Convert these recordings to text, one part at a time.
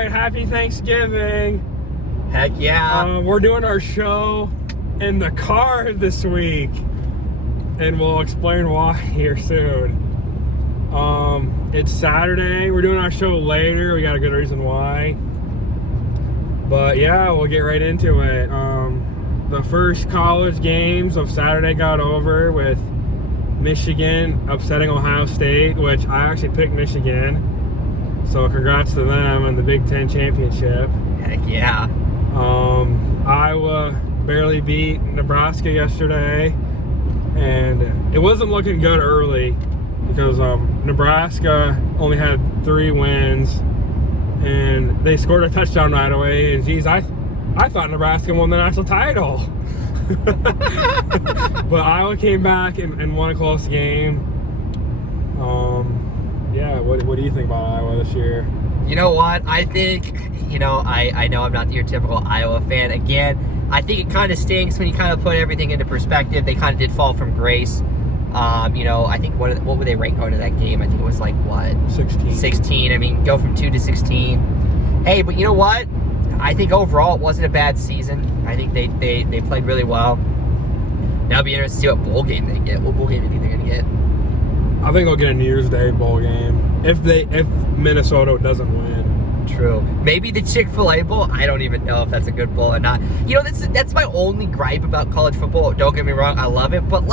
right, happy Thanksgiving. Heck yeah. We're doing our show in the car this week, and we'll explain why here soon. It's Saturday. We're doing our show later. We got a good reason why. But yeah, we'll get right into it. The first college games of Saturday got over with Michigan upsetting Ohio State, which I actually picked Michigan. So congrats to them in the Big Ten championship. Heck yeah. Iowa barely beat Nebraska yesterday, and it wasn't looking good early because Nebraska only had 3 wins, and they scored a touchdown right away. And geez, I thought Nebraska won the national title. But Iowa came back and won a close game. Yeah, what do you think about Iowa this year? You know what? I think, I know I'm not your typical Iowa fan. Again, I think it kind of stinks when you kind of put everything into perspective. They kind of did fall from grace. I think what were they ranked going to that game? I think it was like, what? 16. 16. I mean, go from 2 to 16. Hey, but you know what? I think overall it wasn't a bad season. I think they played really well. Now it'll be interesting to see what bowl game they get. What bowl game do you think they're going to get? I think they'll get a New Year's Day bowl game if Minnesota doesn't win. True. Maybe the Chick-fil-A Bowl. I don't even know if that's a good bowl or not. That's my only gripe about college football. Don't get me wrong, I love it, but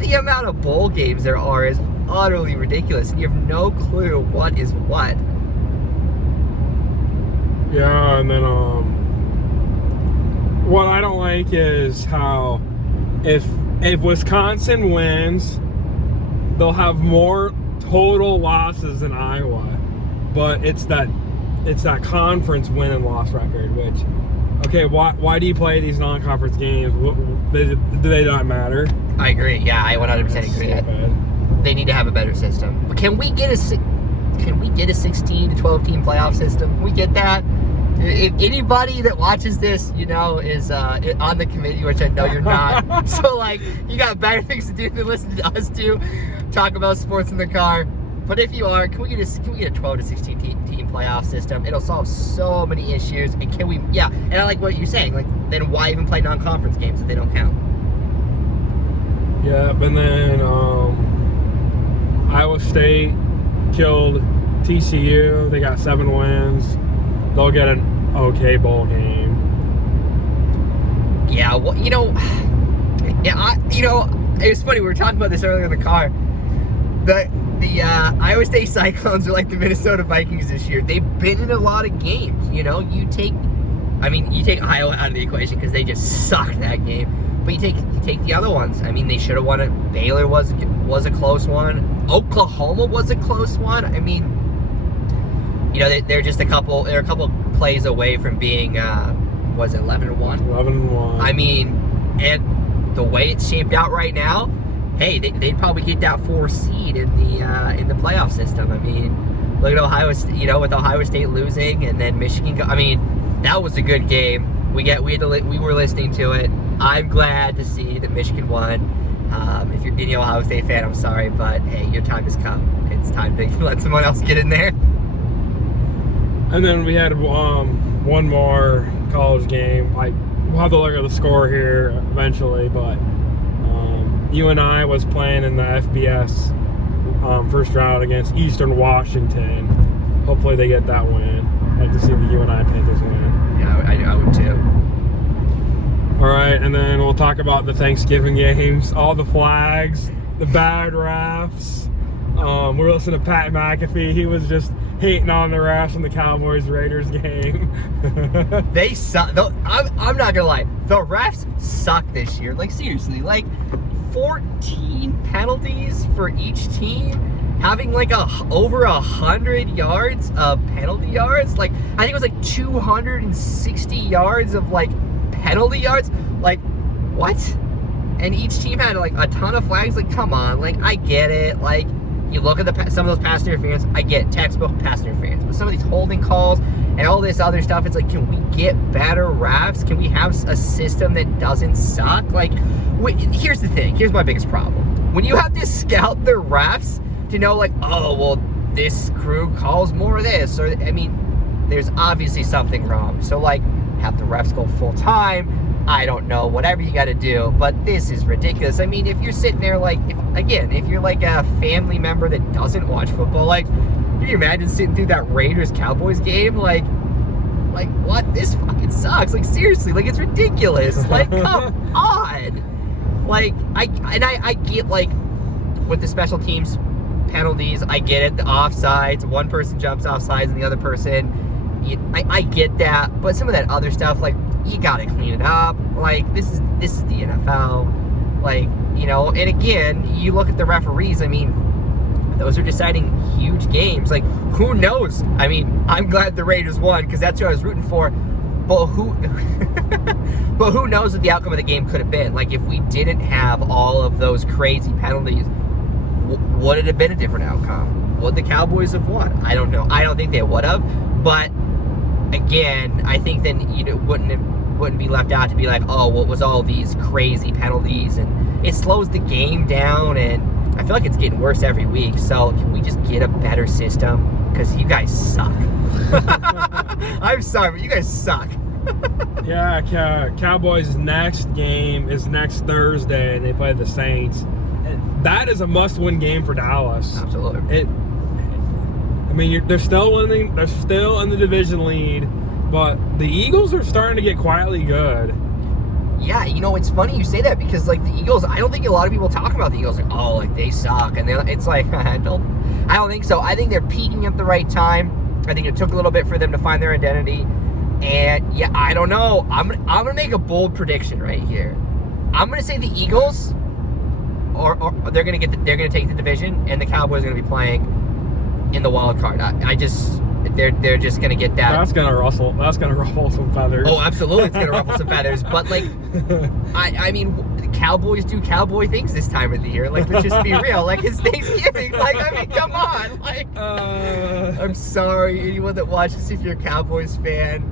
the amount of bowl games there are is utterly ridiculous, and you have no clue what is what. Yeah, and then what I don't like is how if Wisconsin wins, they'll have more total losses than Iowa, but it's that conference win and loss record. Which, okay, why do you play these non-conference games? Do they not matter? I agree. Yeah, I 100% agree. Stupid. They need to have a better system. But can we get a 16 to 12 team playoff system? Can we get that? If anybody that watches this, is on the committee, which I know you're not, so you got better things to do than listen to us two talk about sports in the car. But if you are, can we get a 12 to 16 team playoff system? It'll solve so many issues. And and I like what you're saying. Then why even play non-conference games if they don't count? Yeah, and then Iowa State killed TCU. They got 7 wins. They'll get an okay bowl game. Yeah, well, it was funny. We were talking about this earlier in the car. The Iowa State Cyclones are like the Minnesota Vikings this year. They've been in a lot of games. You take Iowa out of the equation because they just sucked that game. But you take the other ones. I mean, they should have won it. Baylor was a close one. Oklahoma was a close one. I mean, they're just a couple plays away from being, was it 11-1? 11-1. I mean, and the way it's shaped out right now, hey, they'd probably get that 4 seed in the playoff system. I mean, look at Ohio State, with Ohio State losing and then Michigan. I mean, that was a good game. We were listening to it. I'm glad to see that Michigan won. If you're any Ohio State fan, I'm sorry, but hey, your time has come. It's time to let someone else get in there. And then we had one more college game. We'll have to look at the score here eventually, but UNI was playing in the FBS first round against Eastern Washington. Hopefully they get that win. I'd like to see the UNI Panthers win. Yeah, I would too. All right, and then we'll talk about the Thanksgiving games, all the flags, the bad refs. We're listening to Pat McAfee. He was just hating on the refs in the Cowboys-Raiders game. They suck. I'm not gonna lie. The refs suck this year. Seriously. 14 penalties for each team. Having over 100 yards of penalty yards. I think it was 260 yards of penalty yards. What? And each team had a ton of flags. Come on. I get it. You look at some of those pass interference, I get textbook pass interference. But some of these holding calls and all this other stuff, it's can we get better refs? Can we have a system that doesn't suck? Here's the thing. Here's my biggest problem. When you have to scout the refs to know, oh, well, this crew calls more of this. Or, I mean, there's obviously something wrong. So, like, have the refs go full time. I don't know, whatever you got to do, but this is ridiculous. I mean, if you're sitting there, like, if you're like a family member that doesn't watch football, like, can you imagine sitting through that Raiders-Cowboys game? Like, what? This fucking sucks. Like, seriously, like, it's ridiculous. Like, come on. Like, I get, like, with the special teams penalties, I get it, the offsides, one person jumps offsides and the other person, I get that, but some of that other stuff, like, you gotta clean it up. Like, this is the NFL. Like, you know, and again, you look at the referees, I mean, those are deciding huge games. Like, who knows? I mean, I'm glad the Raiders won because that's who I was rooting for. But who knows what the outcome of the game could have been? Like, if we didn't have all of those crazy penalties, would it have been a different outcome? Would the Cowboys have won? I don't know. I don't think they would have. But again, I think then you wouldn't be left out to be like, oh, what was all these crazy penalties? And it slows the game down, and I feel like it's getting worse every week. So can we just get a better system? Because you guys suck. I'm sorry, but you guys suck. Yeah, Cowboys' next game is next Thursday, and they play the Saints. And that is a must-win game for Dallas. Absolutely. I mean, they're still winning. They're still in the division lead, but the Eagles are starting to get quietly good. Yeah, you know, it's funny you say that because, like, the Eagles, I don't think a lot of people talk about the Eagles like, oh, like, they suck. And it's like, I don't think so. I think they're peaking at the right time. I think it took a little bit for them to find their identity. And, yeah, I don't know. I'm gonna make a bold prediction right here. I'm going to say the Eagles, or they're going to take the division, and the Cowboys are going to be playing in the wild card. They're just gonna get that. That's gonna ruffle some feathers. Oh, absolutely, it's gonna ruffle some feathers. But like, I mean, Cowboys do cowboy things this time of the year. Like, let's just be real. Like, it's Thanksgiving. Like, I mean, come on. Like, I'm sorry, anyone that watches if you're a Cowboys fan,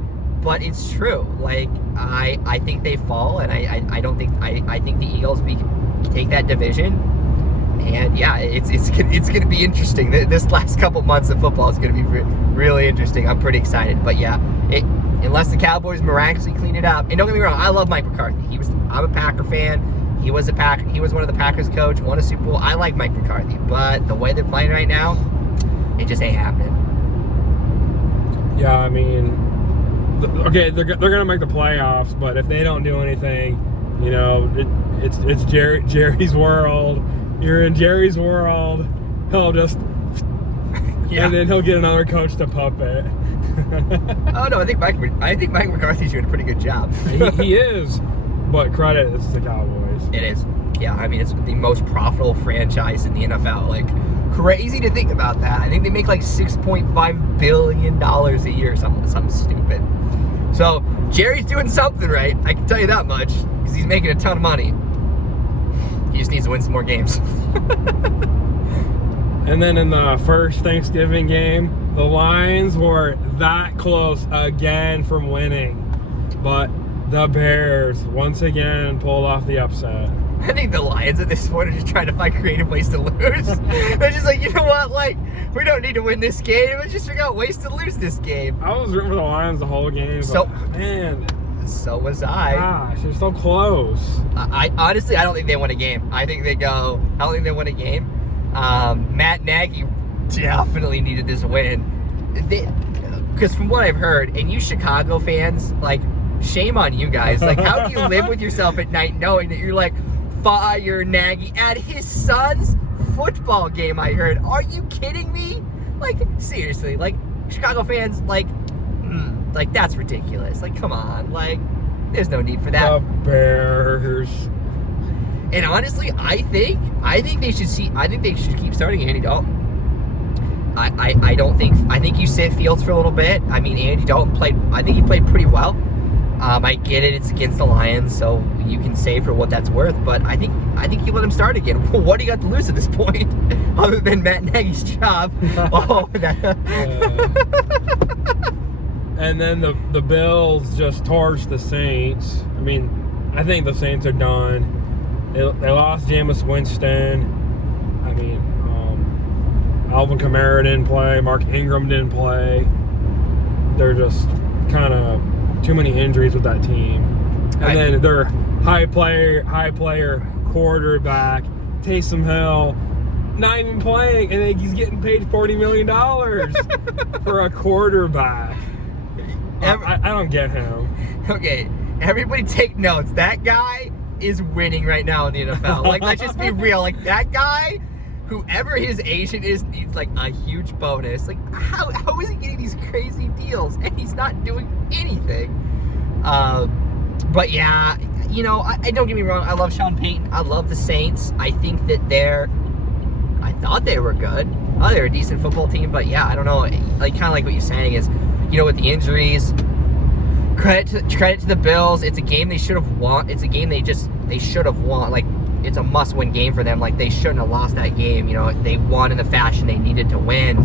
but it's true. Like, I think they fall, and I don't think I think the Eagles can take that division. And yeah, it's gonna be interesting. This last couple months of football is gonna be really interesting. I'm pretty excited. But yeah, unless the Cowboys miraculously clean it up, and don't get me wrong, I love Mike McCarthy. I'm a Packer fan. He was one of the Packers coach, won a Super Bowl. I like Mike McCarthy, but the way they're playing right now, it just ain't happening. Yeah, I mean, okay, they're gonna make the playoffs, but if they don't do anything, you know, it's Jerry's world. You're in Jerry's world. He'll just, yeah. And then he'll get another coach to pump it. Oh no, I think Mike McCarthy's doing a pretty good job. he is, but credit is the Cowboys. It is. Yeah, I mean, it's the most profitable franchise in the NFL. Like, crazy to think about that. I think they make like $6.5 billion a year, something stupid. So Jerry's doing something right. I can tell you that much because he's making a ton of money. He just needs to win some more games. And then in the first Thanksgiving game, the Lions were that close again from winning. But the Bears, once again, pulled off the upset. I think the Lions at this point are just trying to find creative ways to lose. They're just like, you know what? Like, we don't need to win this game. Let's just figure out ways to lose this game. I was rooting for the Lions the whole game. But, man. So was I. Gosh, they're so close. I honestly, I don't think they win a game. I don't think they win a game. Matt Nagy definitely needed this win. Because from what I've heard, and you Chicago fans, like, shame on you guys. Like, how do you live with yourself at night knowing that you're like, fire Nagy at his son's football game, I heard. Are you kidding me? Like, seriously, like, Chicago fans, like, that's ridiculous. Like, come on. Like, there's no need for that. The Bears. And honestly, I think they should keep starting Andy Dalton. I think you sit Fields for a little bit. I mean, Andy Dalton he played pretty well. I get it, it's against the Lions, so you can say for what that's worth, but I think you let him start again. What do you got to lose at this point? Other than Matt Nagy's job. And then the Bills just torched the Saints. I mean, I think the Saints are done. They lost Jameis Winston. I mean, Alvin Kamara didn't play. Mark Ingram didn't play. they're just kind of too many injuries with that team. And then their high player quarterback, Taysom Hill, not even playing, and he's getting paid $40 million for a quarterback. I don't get him. Okay, everybody take notes. That guy is winning right now in the NFL. Like, let's just be real. Like, that guy, whoever his agent is, needs like a huge bonus. Like, how is he getting these crazy deals and he's not doing anything? But yeah, you know, I don't get me wrong. I love Sean Payton. I love the Saints. I think that I thought they were good. Oh, they're a decent football team. But yeah, I don't know. Like, kind of like what you're saying is, you know, with the injuries, credit to the Bills. It's a game they should have won. It's a game they should have won. Like, it's a must-win game for them. Like, they shouldn't have lost that game. You know, they won in the fashion they needed to win.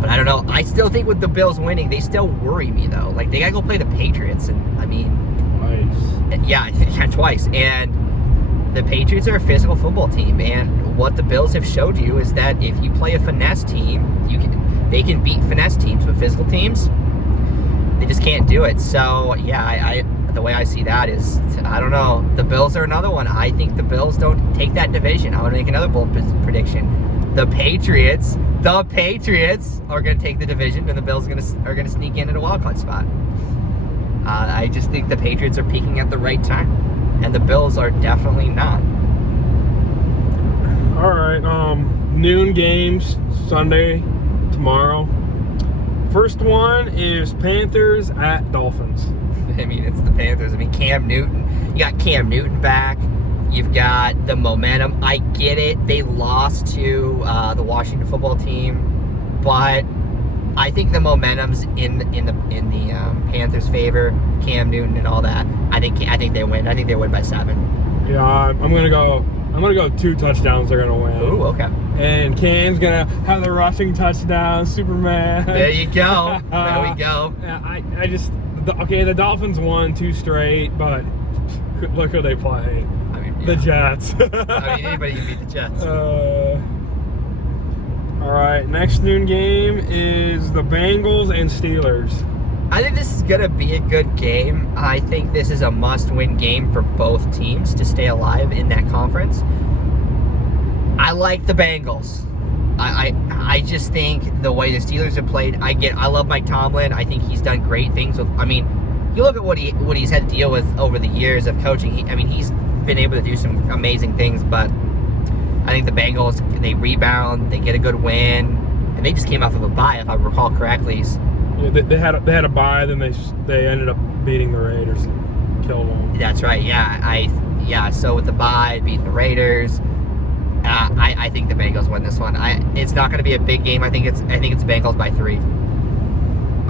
But I don't know. I still think with the Bills winning, they still worry me, though. Like, they got to go play the Patriots. And, I mean... Twice. Yeah, twice. And the Patriots are a physical football team. And what the Bills have showed you is that if you play a finesse team, they can beat finesse teams, but physical teams, they just can't do it. So, yeah, the way I see that is, I don't know. The Bills are another one. I think the Bills don't take that division. I'm going to make another bold prediction. The Patriots are going to take the division, and the Bills are going to sneak in at a wild card spot. I just think the Patriots are peaking at the right time, and the Bills are definitely not. All right, noon games Sunday, tomorrow. First one is Panthers at Dolphins. I mean, it's the Panthers. I mean, Cam Newton. You got Cam Newton back. You've got the momentum. I get it. They lost to the Washington football team, but I think the momentum's in the Panthers' favor. Cam Newton and all that. I think they win. I think they win by 7. Yeah, I'm gonna go 2 touchdowns. They're gonna win. Ooh, okay. And Cam's gonna have the rushing touchdown. Superman. There you go. There we go. Yeah, the Dolphins won 2 straight, but look who they play. I mean, yeah. The Jets. I mean, anybody can beat the Jets. All right, next noon game is the Bengals and Steelers. I think this is going to be a good game. I think this is a must-win game for both teams to stay alive in that conference. I like the Bengals. I just think the way the Steelers have played, I love Mike Tomlin. I think he's done great things with, I mean, you look at what he's had to deal with over the years of coaching. He's been able to do some amazing things, but I think the Bengals, they rebound, they get a good win, and they just came off of a bye, if I recall correctly. Yeah, they had a bye, then they ended up beating the Raiders and killed them. That's right. Yeah, so with the bye, beating the Raiders, I think the Bengals win this one. It's not going to be a big game. I think it's Bengals by 3.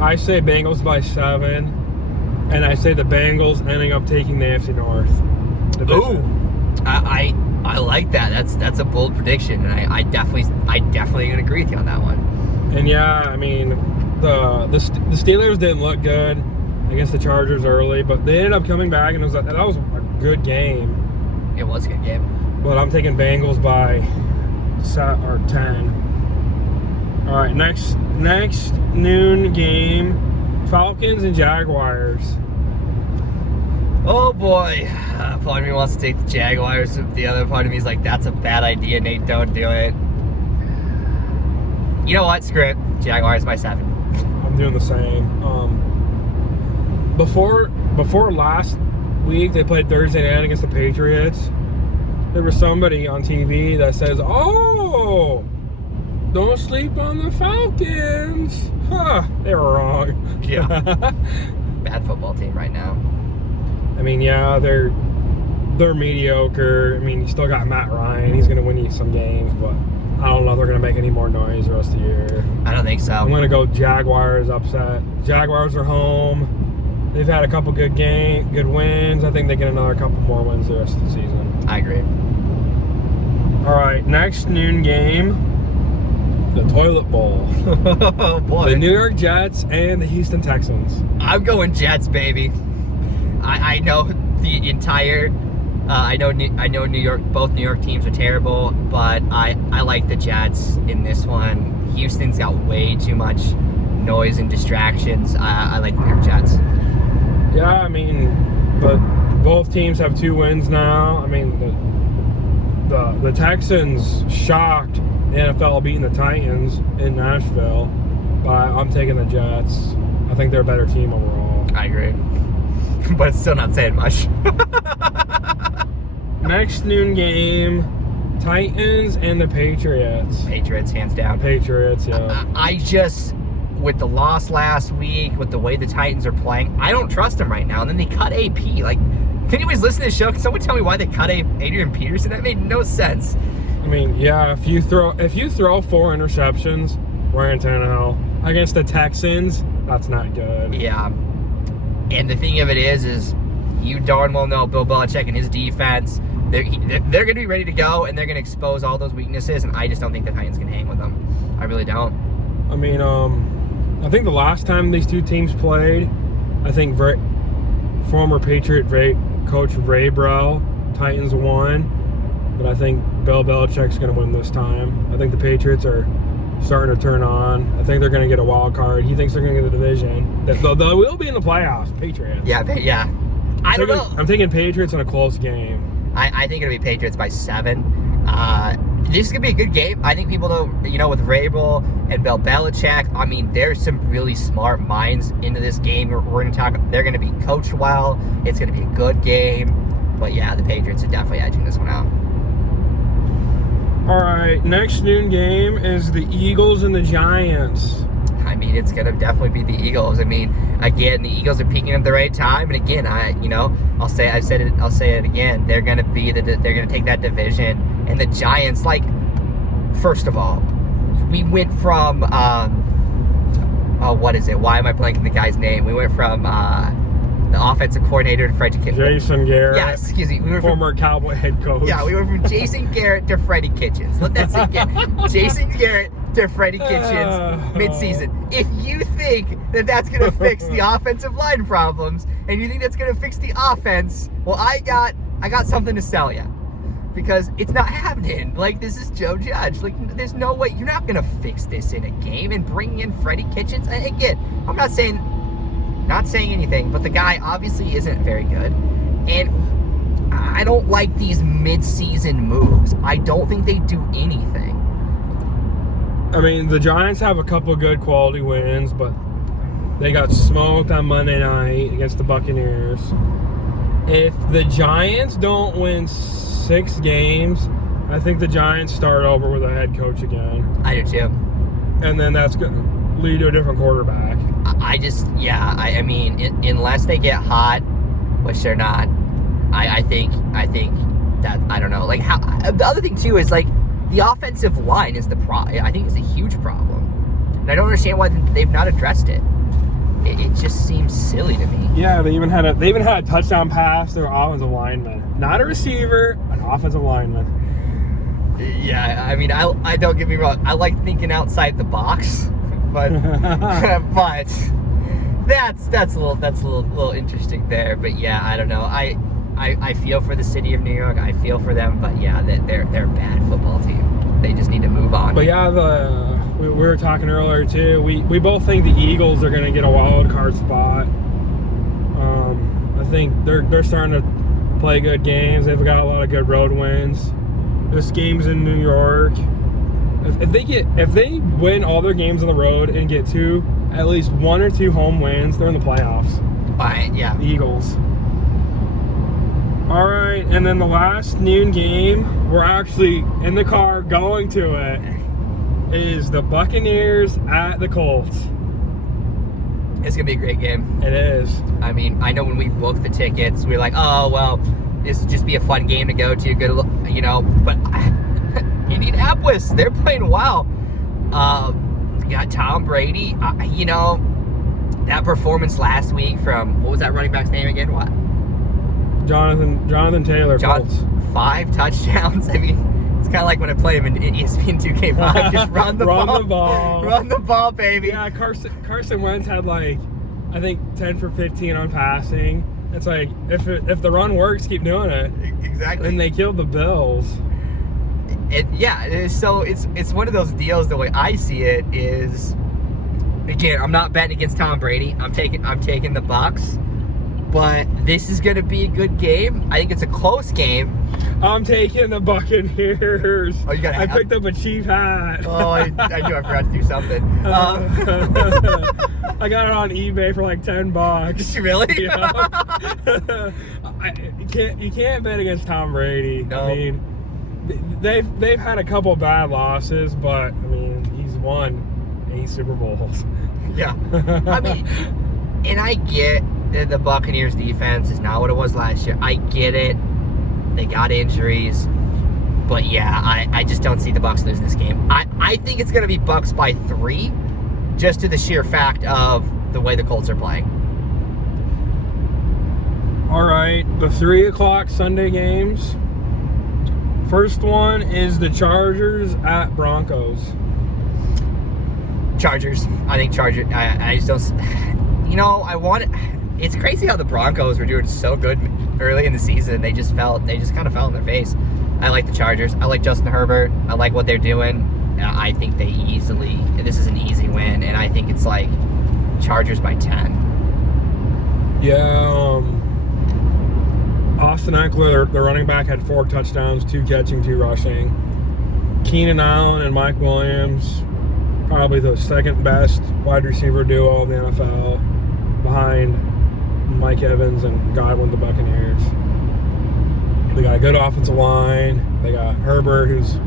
I say Bengals by 7, and I say the Bengals ending up taking the AFC North division. Ooh, I like that. That's a bold prediction, and I definitely can agree with you on that one. And yeah, I mean, the Steelers didn't look good against the Chargers early, but they ended up coming back, and that was a good game. It was a good game. But I'm taking Bengals by 10. All right, next noon game, Falcons and Jaguars. Oh boy, part of me wants to take the Jaguars. The other part of me is like, that's a bad idea, Nate. Don't do it. You know what? Screw it. Jaguars by 7. I'm doing the same. Before last week, they played Thursday night against the Patriots. There was somebody on TV that says, "Oh, don't sleep on the Falcons." Huh? They were wrong. Yeah. Bad football team right now. I mean, yeah, they're mediocre. I mean, you still got Matt Ryan. He's going to win you some games, but I don't know if they're going to make any more noise the rest of the year. I don't think so. I'm going to go Jaguars upset. Jaguars are home. They've had a couple good wins. I think they get another couple more wins the rest of the season. I agree. All right, next noon game, the Toilet Bowl. Oh, boy. The New York Jets and the Houston Texans. I'm going Jets, baby. I know the entire... I know New York. Both New York teams are terrible, but I like the Jets in this one. Houston's got way too much noise and distractions. I like the New York Jets. Yeah, I mean, both teams have 2 wins now. I mean, the Texans shocked the NFL beating the Titans in Nashville, but I'm taking the Jets. I think they're a better team overall. I agree. But it's still not saying much. Next noon game, Titans and the Patriots. Patriots, hands down. Patriots, yeah. I just, with the loss last week, with the way the Titans are playing, I don't trust them right now. And then they cut AP. Like, can anybody's listen to the show? Can someone tell me why they cut Adrian Peterson? That made no sense. I mean, yeah, if you throw 4 interceptions, Ryan Tannehill, against the Texans, that's not good. Yeah. And the thing of it is you darn well know Bill Belichick and his defense, they're going to be ready to go, and they're going to expose all those weaknesses, and I just don't think the Titans can hang with them. I really don't. I mean, I think the last time these 2 teams played, I think former Patriot coach Ray Brell, Titans won, but I think Bill Belichick's going to win this time. I think the Patriots are starting to turn on. I think they're going to get a wild card. He thinks they're going to get the division. They will be in the playoffs, Patriots. Yeah. I don't know. I'm taking Patriots in a close game. I think it'll be Patriots by 7. This is going to be a good game. I think people don't, with Vrabel and Bill Belichick, I mean, there's some really smart minds into this game. We're going to talk, they're going to be coached well. It's going to be a good game. But yeah, the Patriots are definitely edging this one out. All right, next noon game is the Eagles and the Giants. I mean, it's gonna definitely be the Eagles. I mean, again, the Eagles are peaking at the right time, and again, I'll say it again. They're gonna take that division, and the Giants, like, first of all, we went from what is it? Why am I blanking the guy's name? We went from the offensive coordinator to Freddie Kitchens. Jason Garrett. Yeah, excuse me. We were former Cowboy head coach. Yeah, we went from Jason Garrett to Freddie Kitchens. Let that sink in. Jason Garrett to Freddie Kitchens mid-season. If you think that that's going to fix the offensive line problems, and you think that's going to fix the offense, well, I got something to sell you. Because it's not happening. Like, this is Joe Judge. Like, there's no way. You're not going to fix this in a game and bring in Freddie Kitchens. And again, I'm not saying anything, but the guy obviously isn't very good. And I don't like these mid-season moves. I don't think they do anything. I mean, the Giants have a couple good quality wins, but they got smoked on Monday night against the Buccaneers. If the Giants don't win 6 games, I think the Giants start over with a head coach again. I do too. And then that's going to lead to a different quarterback. I mean, unless they get hot, which they're not, I think that, I don't know. Like, how, the other thing too is, like, the offensive line is I think it's a huge problem. And I don't understand why they've not addressed it. It just seems silly to me. Yeah, they even had a touchdown pass to their offensive lineman. Not a receiver, an offensive lineman. Yeah, I mean, I don't get me wrong. I like thinking outside the box, but but that's a little interesting there. But yeah, I don't know. I feel for the city of New York. I feel for them, but yeah, they're a bad football team. They just need to move on. But yeah, we were talking earlier too. We both think the Eagles are going to get a wild card spot. I think they're starting to play good games. They've got a lot of good road wins. This game's in New York. If they win all their games on the road and get at least 1 or 2 home wins, they're in the playoffs. Yeah. The Eagles. All right, and then the last noon game, we're actually in the car going to it, is the Buccaneers at the Colts. It's going to be a great game. It is. I mean, I know when we booked the tickets, we were like, oh, well, this will just be a fun game to go to, good, but Indianapolis, they're playing well. You got Tom Brady, that performance last week from, what was that running back's name again? What? Jonathan Taylor. 5 touchdowns. I mean, it's kind of like when I play him in ESPN 2K5. Just run the ball. Run the ball, baby. Yeah, Carson Wentz had, like, I think 10 for 15 on passing. It's like, if the run works, keep doing it. Exactly. And they killed the Bills. So it's one of those deals. The way I see it is, again, I'm not betting against Tom Brady. I'm taking the Bucs. But this is going to be a good game. I think it's a close game. I'm taking the Buccaneers. Oh, you got a hat? I picked up a Chief hat. Oh, I knew I forgot to do something. I got it on eBay for like $10. Really? Yeah. You can't bet against Tom Brady. No. I mean, they've had a couple bad losses, but I mean, he's won 8 Super Bowls. Yeah. I mean, and I get the Buccaneers defense is not what it was last year. I get it. They got injuries. But yeah, I just don't see the Bucs losing this game. I think it's going to be Bucs by 3, just to the sheer fact of the way the Colts are playing. All right, the 3 o'clock Sunday games. First one is the Chargers at Broncos. Chargers. I think Chargers. I just don't. You know, it's crazy how the Broncos were doing so good early in the season. They just kind of fell on their face. I like the Chargers. I like Justin Herbert. I like what they're doing. I think this is an easy win, and I think it's like Chargers by 10. Yeah, Austin Eckler, the running back, had 4 touchdowns, 2 catching, 2 rushing. Keenan Allen and Mike Williams, probably the second best wide receiver duo of the NFL, behind Mike Evans and Godwin, the Buccaneers. They got a good offensive line. They got Herbert, who's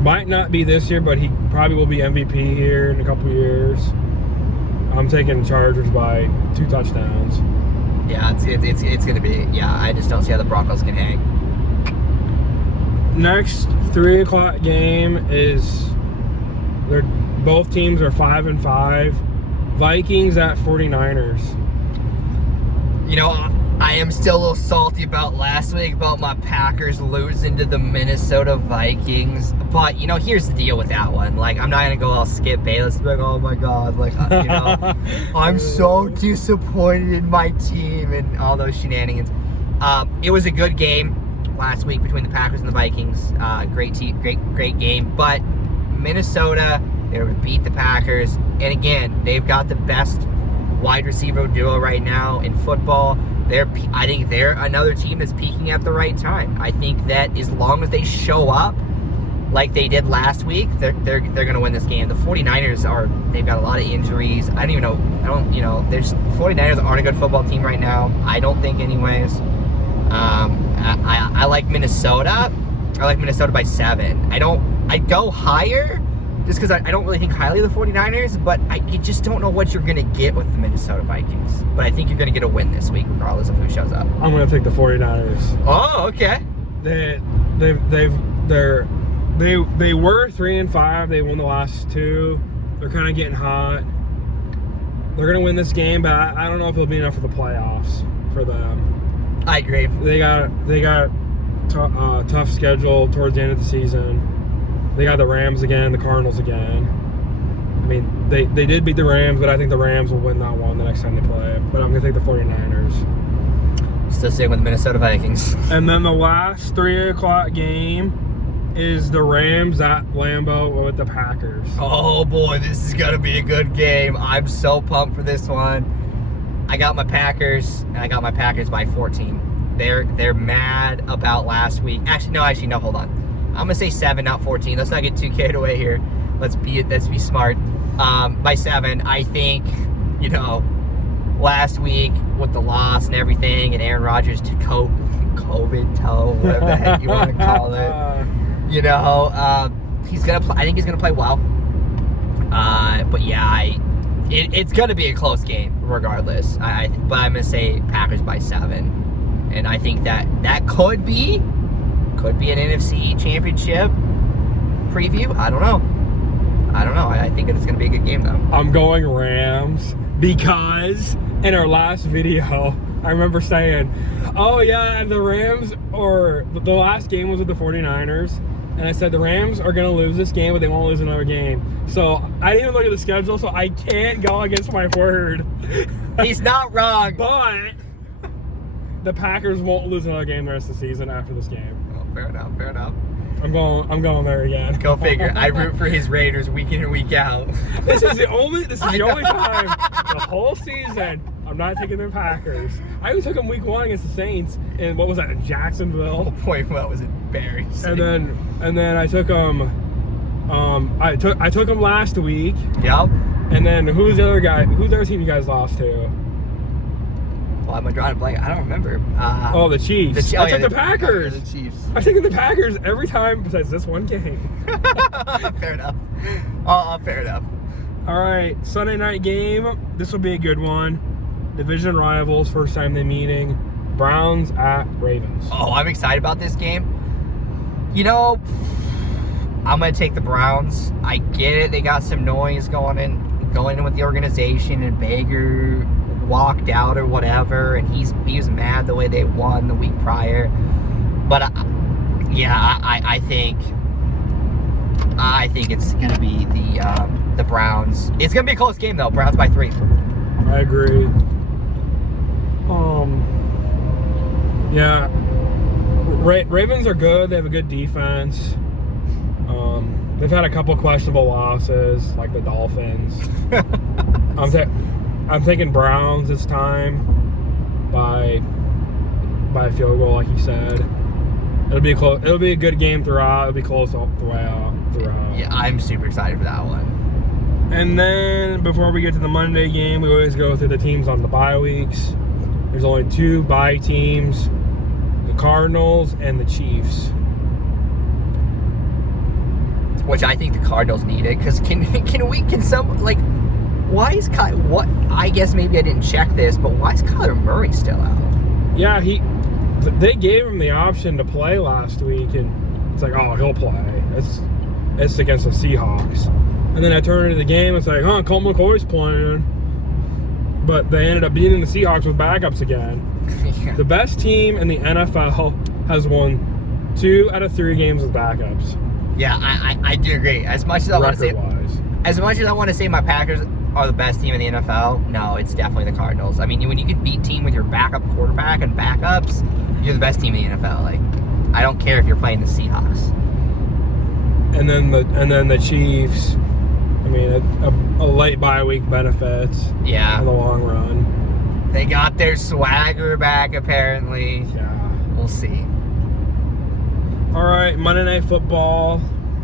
might not be this year, but he probably will be MVP here in a couple years. I'm taking Chargers by 2 touchdowns. Yeah, it's going to be. Yeah, I just don't see how the Broncos can hang. Next 3 o'clock game is both teams are 5-5. Vikings at 49ers. You know, I am still a little salty about last week about my Packers losing to the Minnesota Vikings. But, you know, here's the deal with that one. Like, I'm not going to go all Skip Bayless. Like, oh my God. Like, you know, I'm so disappointed in my team and all those shenanigans. It was a good game last week between the Packers and the Vikings. Great game. But Minnesota, they were to beat the Packers. And again, they've got the best wide receiver duo right now in football. I think they're another team that's peaking at the right time. I think that as long as they show up like they did last week, they're going to win this game. The 49ers they've got a lot of injuries. I don't even know. 49ers aren't a good football team right now. I don't think anyways. I like Minnesota. I like Minnesota by 7. I'd go higher just because I don't really think highly of the 49ers, but you just don't know what you're going to get with the Minnesota Vikings. But I think you're going to get a win this week, regardless of who shows up. I'm going to take the 49ers. Oh, okay. They were 3-5. They won the last 2. They're kind of getting hot. They're going to win this game, but I don't know if it'll be enough for the playoffs for them. I agree. They got tough schedule towards the end of the season. They got the Rams again, the Cardinals again. I mean, they did beat the Rams, but I think the Rams will win that one the next time they play. But I'm going to take the 49ers. Still sticking with the Minnesota Vikings. And then the last 3 o'clock game is the Rams at Lambeau with the Packers. Oh, boy, this is going to be a good game. I'm so pumped for this one. I got my Packers, and I got my Packers by 14. They're mad about last week. Actually, no, hold on. I'm gonna say 7, not 14. Let's not get too carried away here. Let's be smart. By 7, I think, you know, last week with the loss and everything, and Aaron Rodgers to COVID toe, whatever the heck you want to call it. You know, he's gonna play. I think he's gonna play well. But yeah, it's gonna be a close game regardless. But I'm gonna say Packers by 7, and I think that could be an NFC Championship preview. I don't know. I think it's going to be a good game, though. I'm going Rams because in our last video, I remember saying, oh, yeah, the Rams, or the last game was with the 49ers, and I said the Rams are going to lose this game, but they won't lose another game. So I didn't even look at the schedule, so I can't go against my word. He's not wrong. But the Packers won't lose another game the rest of the season after this game. Fair enough. I'm going there again. Go figure. I root for his Raiders week in and week out. This is the only time the whole season I'm not taking the Packers. I even took them week 1 against the Saints in what was that, in Jacksonville? Oh boy, that was embarrassing. And then I took them. I took them last week. Yep. And then who's the other guy? Who's the other team you guys lost to? Well, I'm drawing a blank. I don't remember. The Chiefs. I took the Packers. The Chiefs. I've taken the Packers every time besides this one game. Fair enough. Fair enough. All right, Sunday night game. This will be a good one. Division rivals, first time they're meeting. Browns at Ravens. Oh, I'm excited about this game. You know, I'm gonna take the Browns. I get it. They got some noise going in with the organization, and Baker walked out or whatever, and he was mad the way they won the week prior. But I think it's gonna be the Browns. It's gonna be a close game though. Browns by 3. I agree. Yeah. Ravens are good. They have a good defense. They've had a couple questionable losses, like the Dolphins. I'm thinking Browns this time by a field goal, like you said. It'll be close. It'll be a good game throughout. It'll be close all the way out throughout. Yeah, I'm super excited for that one. And then before we get to the Monday game, we always go through the teams on the bye weeks. There's only 2 bye teams: the Cardinals and the Chiefs. Which I think the Cardinals need it, because why is what? I guess maybe I didn't check this, but why is Kyler Murray still out? Yeah, they gave him the option to play last week, and it's like, oh, he'll play. It's against the Seahawks. And then I turned into the game, it's like, Colt McCoy's playing. But they ended up beating the Seahawks with backups again. Yeah. The best team in the NFL has won 2 out of 3 games with backups. Yeah, I do agree. As much as I want to say my Packers are the best team in the NFL, no, it's definitely the Cardinals. I mean, when you can beat team with your backup quarterback and backups, you're the best team in the NFL. Like, I don't care if you're playing the Seahawks. And then the Chiefs. I mean, a late bye week benefits. Yeah. In the long run. They got their swagger back, apparently. Yeah. We'll see. All right, Monday Night Football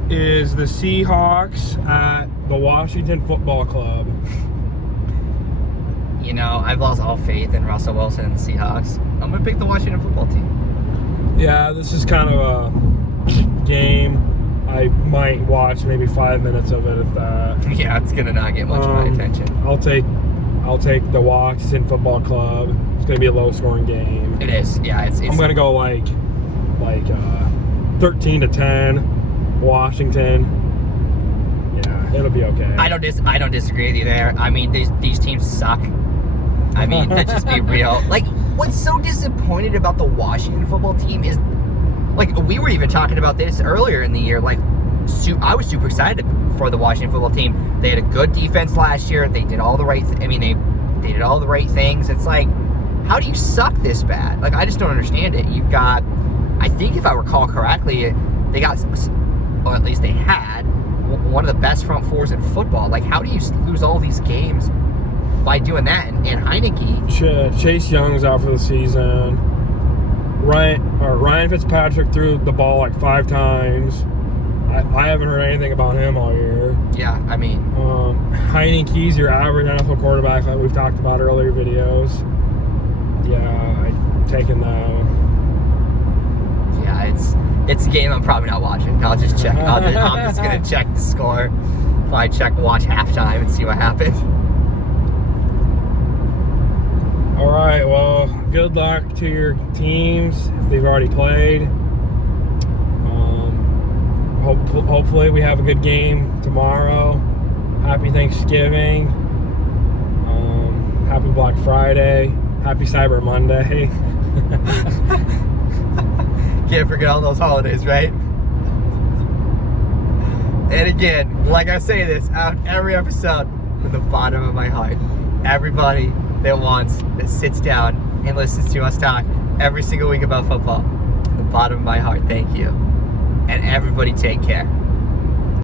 is the Seahawks at the Washington Football Club. You know, I've lost all faith in Russell Wilson and the Seahawks. I'm going to pick the Washington Football Team. Yeah, this is kind of a game. I might watch maybe 5 minutes of it if that. Yeah, it's going to not get much of my attention. I'll take the Washington Football Club. It's going to be a low-scoring game. It is. Yeah, it's I'm going to go like 13-10, Washington. Yeah, it'll be okay. I don't disagree with you there. I mean, these teams suck. I mean, let's just be real. Like, what's so disappointed about the Washington Football Team is, like, we were even talking about this earlier in the year. Like, I was super excited for the Washington Football Team. They had a good defense last year. They did all the right. They did all the right things. It's like, how do you suck this bad? Like, I just don't understand it. You've got, I think if I recall correctly, they got, or at least they had, one of the best front fours in football. Like, how do you lose all these games by doing that? And Heineke. Chase Young's out for the season. Ryan Fitzpatrick threw the ball like 5 times. I haven't heard anything about him all year. Yeah, I mean, Heineke's your average NFL quarterback, like we've talked about earlier videos. Yeah, I'm taking that. Yeah, it's a game I'm probably not watching. I'll just check. I'm just gonna check the score. Probably watch halftime and see what happens. All right. Well, good luck to your teams if they've already played. Hopefully we have a good game tomorrow. Happy Thanksgiving. Happy Black Friday. Happy Cyber Monday. Can't forget all those holidays, right? And again, like I say this out every episode, from the bottom of my heart, everybody that sits down and listens to us talk every single week about football, from the bottom of my heart, thank you. and everybody take care.